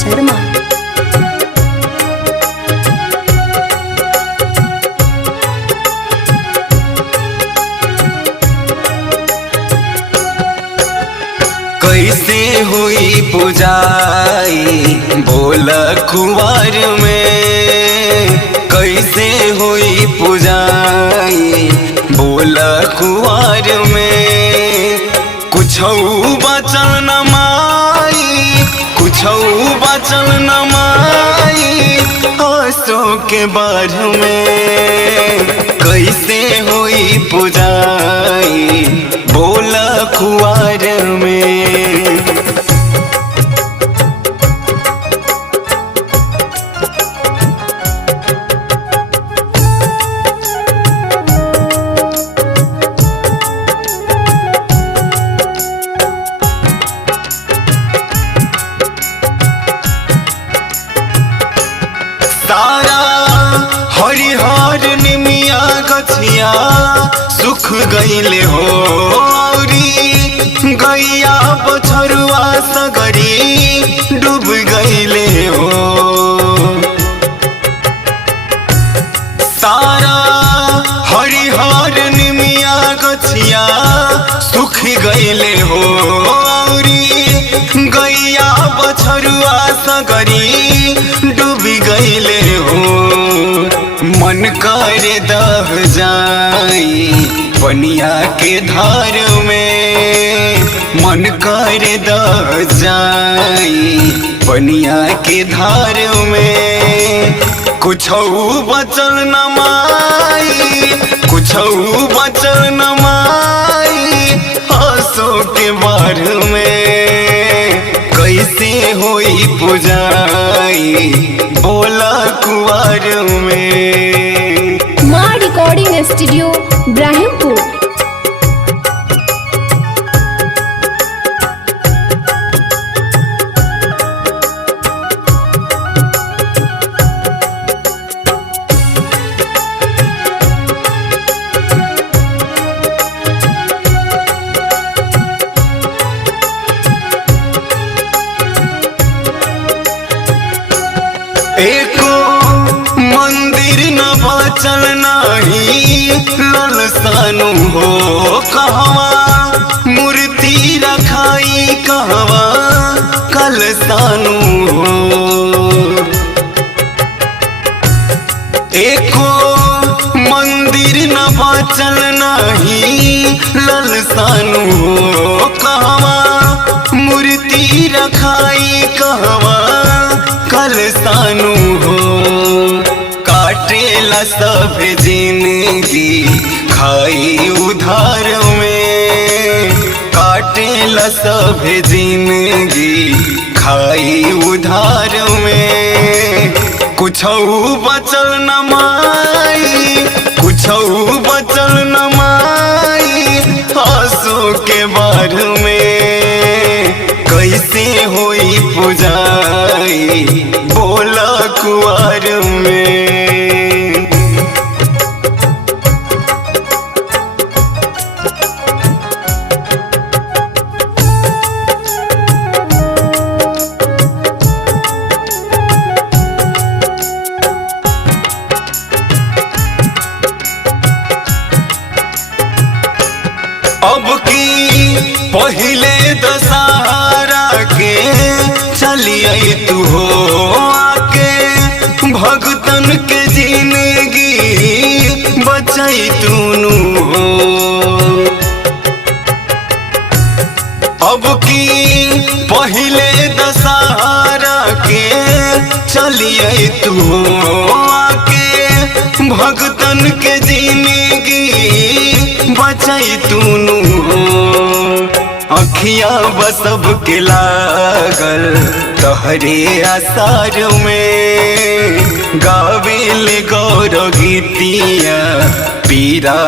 शर्मा। कैसे हुई पुजाई बोल कुंवर में, कैसे हुई पुजाई बोल कुंवर में। कुछौ बचल न माई, कुछौ बचल न माई आसो के बाढ़ में। कैसे हुई पुजाई बोल कुंवर में। तारा हरिहर निमिया गछिया सुख गईले हो, गैया बछरुआ सगरी डूब गईले हो। तारा हरिहर निमिया गछिया सुख गईले हो, गैया बछरुआ सगरी डूब गईले हो। मन करे दह जाई पनिया के धार में, मन करे दह जाई पनिया के धार में। कुछौ बचल न माई, कुछौ बचल न माई आसो के बाढ़ में। कैसे होई पुजाई बोला कुंवर में। माँ रिकॉर्डिंग स्टूडियो ब्राहिमपुर। एको मंदिर न बचल नाही ललसानु हो, कहवा मूर्ति रखाई कहवा कलसानु हो। एको मंदिर न बचल नाही ललसानु हो, कहवा मूर्ति रखाई कहवा कलसानु हो। काटेला सब जिंदगी खाई उधार में, काटेला सब जिंदगी खाई उधार में। कुछौ बचल न माई, कुछौ बचल न माई आसो के बाढ़ में। कैसे होई पुजाई बोला कुंवर में। अब की पहिले दशहरा के चलिए तू हो आके, भगतन के जिंदगी बचाई तूनु हो। अब की पहिले दशहरा के चलिए तू हो आके, भगतन के जिंदगी बचाई तूनु हो। अखिया बसब के लागल तहरे आसार में, गावेल गौर गीतिया पीरा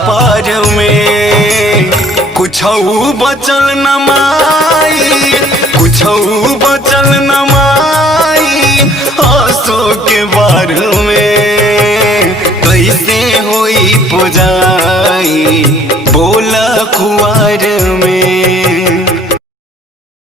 पार में। कुछौ बचल न माई, कुछौ बचल न माई आसो के बाढ़ में।